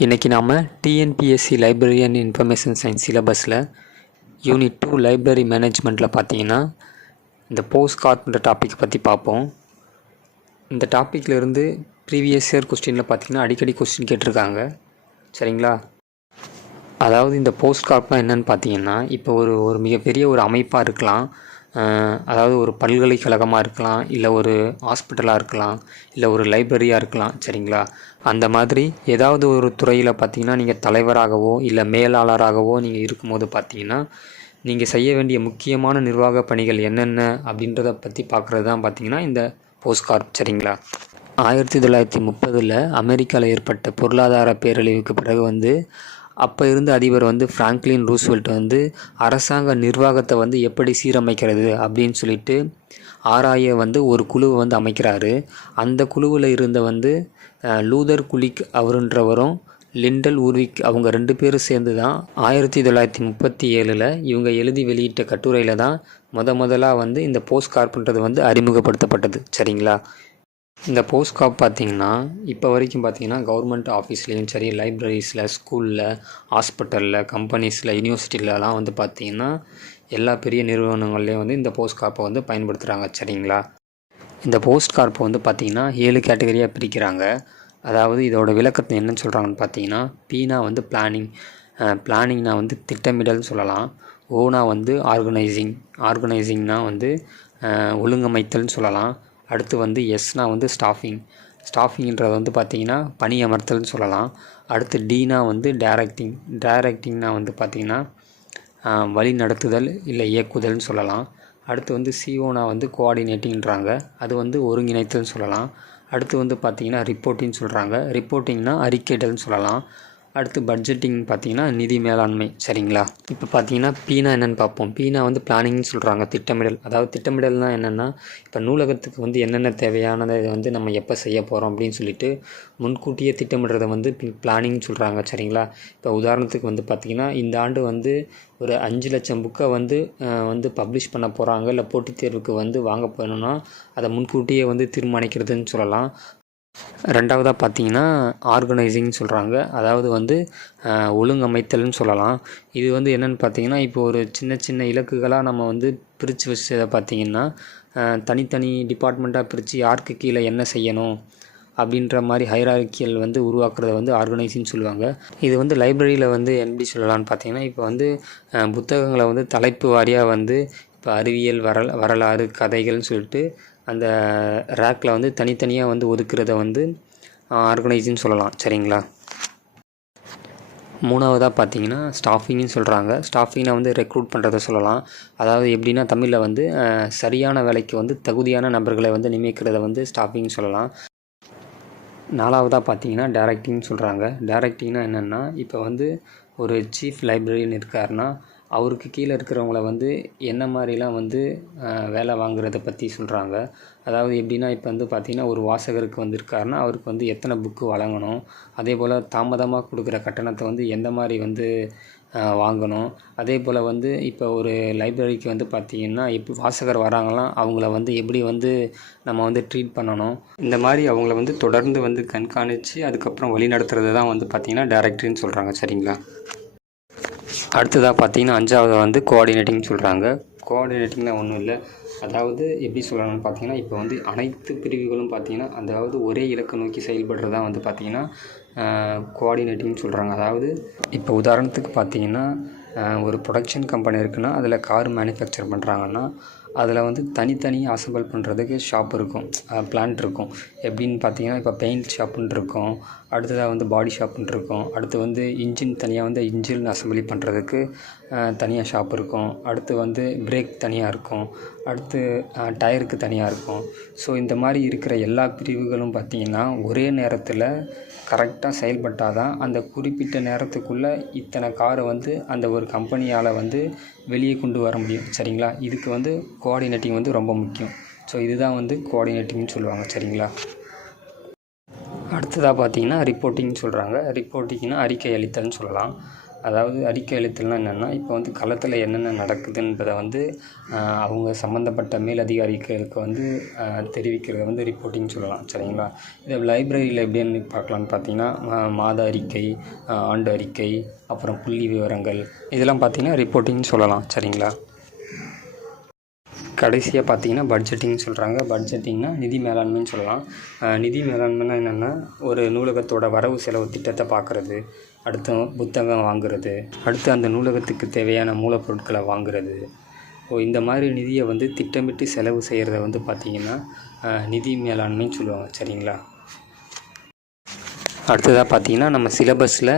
இன்றைக்கி நாம் TNPSC library and information science சிலபஸில் யூனிட் 2 லைப்ரரி மேனேஜ்மெண்ட்டில் பார்த்தீங்கன்னா இந்த போஸ்ட் கார்ட்ன்ற டாபிக் பற்றி பார்ப்போம். இந்த டாப்பிக்கில் இருந்து ப்ரீவியஸ் இயர் கொஸ்டினில் பார்த்தீங்கன்னா அடிக்கடி கொஸ்டின் கேட்டிருக்காங்க. சரிங்களா? அதாவது இந்த போஸ்ட் கார்ட்னால் என்னென்னு பார்த்தீங்கன்னா, இப்போ ஒரு மிகப்பெரிய ஒரு அமைப்பாக இருக்கலாம், அதாவது ஒரு பல்கலைக்கழகமாக இருக்கலாம், இல்லை ஒரு ஹாஸ்பிட்டலாக இருக்கலாம், இல்லை ஒரு லைப்ரரியாக இருக்கலாம். சரிங்களா? அந்த மாதிரி ஏதாவது ஒரு துறையில் பார்த்தீங்கன்னா நீங்கள் தலைவராகவோ இல்லை மேலாளராகவோ நீங்கள் இருக்கும்போது பார்த்தீங்கன்னா நீங்கள் செய்ய வேண்டிய முக்கியமான நிர்வாக பணிகள் என்னென்ன அப்படின்றத பற்றி பார்க்குறது தான் பார்த்தீங்கன்னா இந்த போஸ்ட் கார்ட். சரிங்களா? 1930 அமெரிக்காவில் ஏற்பட்ட பொருளாதார பேரழிவுக்கு பிறகு அப்போ இருந்த அதிபர் ஃப்ராங்க்லின் ரூஸ்வெல்ட் அரசாங்க நிர்வாகத்தை எப்படி சீரமைக்கிறது அப்படின்னு சொல்லிட்டு ஆராய ஒரு குழுவை அமைக்கிறாரு. அந்த குழுவில் இருந்த லூதர் குலிக் அவருன்றவரும் லிண்டல் ஊர்விக் அவங்க 2 பேரும் சேர்ந்து தான் 1937 இவங்க எழுதி வெளியிட்ட கட்டுரையில் தான் முதலாக இந்த போஸ்ட் கார்ப்ன்றது அறிமுகப்படுத்தப்பட்டது. சரிங்களா? இந்த போஸ்ட் கார்ப் பார்த்திங்கன்னா இப்போ வரைக்கும் பார்த்திங்கன்னா கவர்மெண்ட் ஆஃபீஸ்லேயும் சரி, லைப்ரரிஸில், ஸ்கூலில், ஹாஸ்பிட்டலில், கம்பெனிஸில், யூனிவர்சிட்டிலலாம் பார்த்திங்கன்னா எல்லா பெரிய நிறுவனங்கள்லேயும் இந்த போஸ்ட் கார்ப்பை பயன்படுத்துகிறாங்க. சரிங்களா? இந்த போஸ்ட் கார்ப்பை பார்த்திங்கன்னா 7 கேட்டகரியாக பிரிக்கிறாங்க. அதாவது இதோட விளக்கத்தை என்னன்னு சொல்கிறாங்கன்னு பார்த்தீங்கன்னா, பீனா பிளானிங்னா திட்டமிடல்னு சொல்லலாம். ஓனா ஆர்கனைசிங்னா ஒழுங்கமைத்தல்னு சொல்லலாம். அடுத்து எஸ்னா ஸ்டாஃபிங்கிறது பார்த்திங்கன்னா பணி அமர்த்தல்னு சொல்லலாம். அடுத்து டீனா டைரக்டிங்னா பார்த்திங்கன்னா வழி நடத்துதல் இல்லை இயக்குதல்னு சொல்லலாம். அடுத்து சிஓனா கோஆர்டினேட்டிங்கிறாங்க, அது ஒருங்கிணைத்தல்னு சொல்லலாம். அடுத்து பார்த்திங்கன்னா ரிப்போர்ட்டிங்னு சொல்கிறாங்க, ரிப்போர்ட்டிங்னா அறிக்கையிடல்னு சொல்லலாம். அடுத்து பட்ஜெட்டிங் பார்த்திங்கன்னா நிதி மேலாண்மை. சரிங்களா? இப்போ பார்த்திங்கன்னா பீனா என்னென்னு பார்ப்போம். பீனா பிளானிங்னு சொல்கிறாங்க, திட்டமிடல். அதாவது திட்டமிடல்னால் என்னென்னா, இப்போ நூலகத்துக்கு என்னென்ன தேவையானதை நம்ம எப்போ செய்ய போகிறோம் அப்படின்னு சொல்லிட்டு முன்கூட்டியே திட்டமிடுறதை பிளானிங்னு சொல்கிறாங்க. சரிங்களா? இப்போ உதாரணத்துக்கு பார்த்திங்கன்னா இந்த ஆண்டு ஒரு 5 லட்சம் புக்கை பப்ளிஷ் பண்ண போகிறாங்க, இல்லை போட்டித் தேர்வுக்கு வாங்க போகணுன்னா அதை முன்கூட்டியே தீர்மானிக்கிறதுன்னு சொல்லலாம். ரெண்டாவதாக பார்த்தீங்கன்னா ஆர்கனைசிங்னு சொல்கிறாங்க, அதாவது ஒழுங்கமைத்தல்னு சொல்லலாம். இது என்னென்னு பார்த்தீங்கன்னா, இப்போ ஒரு சின்ன சின்ன இலக்குகளாக நம்ம பிரித்து வச்சதை பார்த்தீங்கன்னா தனித்தனி டிபார்ட்மெண்ட்டாக பிரித்து யாருக்கு கீழே என்ன செய்யணும் அப்படின்ற மாதிரி ஹைரார்க்கியல் உருவாக்குறத ஆர்கனைசிங்னு சொல்லுவாங்க. இது லைப்ரரியில் எப்படி சொல்லலாம்னு பார்த்தீங்கன்னா, இப்போ புத்தகங்களை தலைப்பு வாரியாக இப்போ அறிவியல், வரலாறு, கதைகள்னு சொல்லிட்டு அந்த ரேக்கில் தனித்தனியாக ஒதுக்குறத ஆர்கனைசிங்னு சொல்லலாம். சரிங்களா? மூணாவதாக பார்த்தீங்கன்னா ஸ்டாஃபிங்னு சொல்கிறாங்க. ஸ்டாஃபிங்னா ரெக்ரூட் பண்ணுறத சொல்லலாம். அதாவது எப்படின்னா தமிழில் சரியான வேலைக்கு தகுதியான நபர்களை நியமிக்கிறத ஸ்டாஃபிங்னு சொல்லலாம். நாலாவதாக பார்த்தீங்கன்னா டைரக்டிங்னு சொல்கிறாங்க. டைரக்டிங்னா என்னென்னா, இப்போ ஒரு சீஃப் லைப்ரரியன் இருக்காருன்னா அவருக்கு கீழே இருக்கிறவங்கள என்ன மாதிரிலாம் வேலை வாங்குறத பற்றி சொல்கிறாங்க. அதாவது எப்படின்னா, இப்போ பார்த்திங்கன்னா ஒரு வாசகருக்கு இருக்காருன்னா அவருக்கு எத்தனை புக்கு வழங்கணும், அதே போல் தாமதமாக கொடுக்குற கட்டணத்தை எந்த மாதிரி வாங்கணும், அதே போல் இப்போ ஒரு லைப்ரரிக்கு பார்த்திங்கன்னா இப்போ வாசகர் வராங்களாம் அவங்கள எப்படி நம்ம ட்ரீட் பண்ணணும், இந்த மாதிரி அவங்கள தொடர்ந்து கண்காணித்து அதுக்கப்புறம் வழி நடத்துறது தான் பார்த்திங்கன்னா டைரக்டரின்னு சொல்கிறாங்க. சரிங்களா? அடுத்ததாக பார்த்தீங்கன்னா அஞ்சாவது கோஆர்டினேட்டிங் சொல்கிறாங்க. கோஆர்டினேட்டிங்னா ஒன்றும் இல்லை, அதாவது எப்படி சொல்லணும்னு பார்த்தீங்கன்னா, இப்போ அனைத்து பிரிவுகளும் பார்த்திங்கன்னா அதாவது ஒரே இலக்கை நோக்கி செயல்படுறது தான் பார்த்திங்கன்னா கோஆர்டினேட்டிங்னு சொல்கிறாங்க. அதாவது இப்போ உதாரணத்துக்கு பார்த்திங்கன்னா ஒரு ப்ரொடக்ஷன் கம்பெனி இருக்குன்னா அதில் கார் மேனுஃபேக்சர் பண்ணுறாங்கன்னா அதில் தனித்தனியாக அசம்பிள் பண்ணுறதுக்கு ஷாப் இருக்கும், பிளான்ட் இருக்கும். எப்படின்னு பார்த்தீங்கன்னா, இப்போ பெயிண்ட் ஷாப்புன்னு இருக்கும், அடுத்ததாக பாடி ஷாப்புன்னு இருக்கும், அடுத்து இன்ஜின் தனியாக இன்ஜின் அசம்பிளி பண்ணுறதுக்கு தனியாக ஷாப் இருக்கும், அடுத்து பிரேக் தனியாக இருக்கும், அடுத்து டயருக்கு தனியாக இருக்கும். ஸோ இந்த மாதிரி இருக்கிற எல்லா பிரிவுகளும் பார்த்திங்கன்னா ஒரே நேரத்தில் கரெக்டாக செயல்பட்டால் தான் அந்த குறிப்பிட்ட நேரத்துக்குள்ளே இத்தனை காரை அந்த ஒரு கம்பெனியால் வெளியே கொண்டு வர முடியும். சரிங்களா? இதுக்கு கோஆர்டினேட்டிங் ரொம்ப முக்கியம். ஸோ இதுதான் கோஆர்டினேட்டிங்னு சொல்லுவாங்க. சரிங்களா? அடுத்ததாக பார்த்தீங்கன்னா ரிப்போர்ட்டிங்னு சொல்கிறாங்க. ரிப்போர்ட்டிங்னா அறிக்கை அளித்தல்னு சொல்லலாம். அதாவது அறிக்கை அளித்தல்னால் என்னென்னா, இப்போ வந்து களத்தில் என்னென்ன நடக்குதுன்றதை வந்து அவங்க சம்மந்தப்பட்ட மேலதிகாரிகளுக்கு வந்து தெரிவிக்கிறத வந்து ரிப்போர்ட்டிங் சொல்லலாம். சரிங்களா? இதை லைப்ரரியில் எப்படின்னு பார்க்கலான்னு பார்த்தீங்கன்னா, மாத அறிக்கை, ஆண்டு அறிக்கை, அப்புறம் புள்ளி விவரங்கள் இதெல்லாம் பார்த்தீங்கன்னா ரிப்போர்ட்டிங்னு சொல்லலாம். சரிங்களா? கடைசியாக பார்த்தீங்கன்னா பட்ஜெட்டிங்னு சொல்கிறாங்க. பட்ஜெட்டிங்னா நிதி மேலாண்மைன்னு சொல்லலாம். நிதி மேலாண்மைனா என்னென்னா, ஒரு நூலகத்தோட வரவு செலவு திட்டத்தை பார்க்குறது, அடுத்து புத்தகம் வாங்குறது, அடுத்து அந்த நூலகத்துக்கு தேவையான மூலப்பொருட்களை வாங்குறது. இந்த மாதிரி நிதியை வந்து திட்டமிட்டு செலவு செய்கிறத வந்து பார்த்திங்கன்னா நிதி மேலாண்மைன்னு சொல்லுவாங்க. சரிங்களா? அடுத்ததாக பார்த்திங்கன்னா நம்ம சிலபஸில்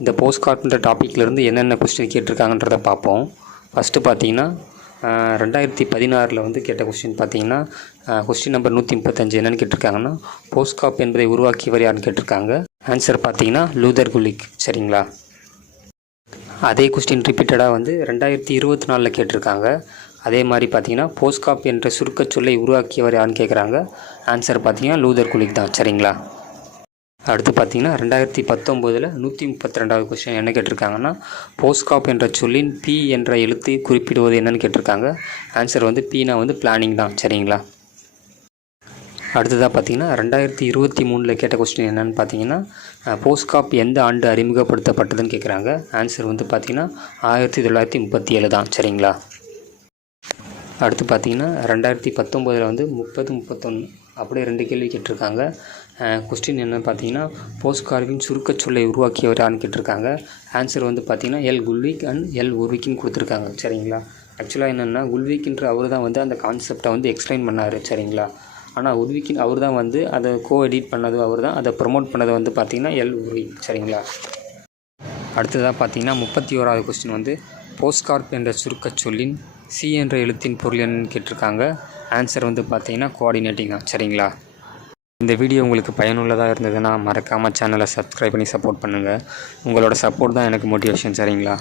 இந்த போஸ்ட் கார்டுன்ற டாப்பிக்லேருந்து என்னென்ன கொஸ்டின் கேட்டிருக்காங்கன்றதை பார்ப்போம். ஃபஸ்ட்டு பார்த்திங்கன்னா 2016 வந்து கேட்ட கொஸ்டின் பார்த்தீங்கன்னா, கொஸ்டின் நம்பர் 135 என்னென்னு கேட்டிருக்காங்கன்னா, போஸ்ட்காப் என்பதை உருவாக்கியவர் யாருன்னு கேட்டிருக்காங்க. ஆன்சர் பார்த்தீங்கன்னா லூதர் குலிக். சரிங்களா? அதே கொஸ்டின் ரிப்பீட்டடாக வந்து 2024 கேட்டிருக்காங்க. அதே மாதிரி பார்த்தீங்கன்னா போஸ்ட்காப் என்ற சுருக்கச் சொல்லை உருவாக்கியவர் யாருன்னு கேட்குறாங்க. ஆன்சர் பார்த்தீங்கன்னா லூதர் குலிக் தான். சரிங்களா? அடுத்து பார்த்தீங்கன்னா 2019 132வது கொஸ்டின் என்ன கேட்டிருக்காங்கன்னா, போஸ்ட்காப் என்ற சொல்லின் பி என்ற எழுத்தை குறிப்பிடுவது என்னன்னு கேட்டிருக்காங்க. ஆன்சர் வந்து பீனா வந்து பிளானிங் தான். சரிங்களா? அடுத்ததாக பார்த்தீங்கன்னா 2023 கேட்ட கொஸ்டின் என்னென்னு பார்த்தீங்கன்னா, போஸ்ட்காப் எந்த ஆண்டு அறிமுகப்படுத்தப்பட்டதுன்னு கேட்குறாங்க. ஆன்சர் வந்து பார்த்தீங்கன்னா 1937 தான். சரிங்களா? அடுத்து பார்த்தீங்கன்னா 2019 வந்து 30, 31 அப்படியே 2 கேள்வி கேட்டிருக்காங்க. கொஸ்டின் என்ன பார்த்தீங்கன்னா, போஸ்ட்கார்டின் சுருக்கச் சொல்லை உருவாக்கியவர் யாருன்னு கேட்டிருக்காங்க. ஆன்சர் வந்து பார்த்தீங்கன்னா எல் குல்விக் அண்ட் எல் உர்விக்னு கொடுத்துருக்காங்க. சரிங்களா? ஆக்சுவலாக என்னென்னா, குல்விக்ன்ற அவர் தான் வந்து அந்த கான்செப்டை வந்து எக்ஸ்பிளைன் பண்ணார். சரிங்களா? ஆனால் உர்விக்கின் அவர் தான் வந்து அதை எடிட் பண்ணதும் அவர் தான், அதை ப்ரொமோட் பண்ணது வந்து பார்த்திங்கன்னா எல் உர்விக். சரிங்களா? அடுத்ததாக பார்த்தீங்கன்னா 31வது கொஸ்டின் வந்து போஸ்ட்கார்ட் என்ற சுருக்கச் சொல்லின் சி என்ற எழுத்தின் பொருள் என்னன்னு கேட்டிருக்காங்க. ஆன்சர் வந்து பார்த்தீங்கன்னா கோஆர்டினேட்டிங் தான். சரிங்களா? இந்த வீடியோ உங்களுக்கு பயனுள்ளதாக இருந்ததுன்னா மறக்காமல் சேனலை சப்ஸ்கிரைப் பண்ணி சப்போர்ட் பண்ணுங்கள். உங்களோட சப்போர்ட் தான் எனக்கு மோட்டிவேஷன். சரிங்களா?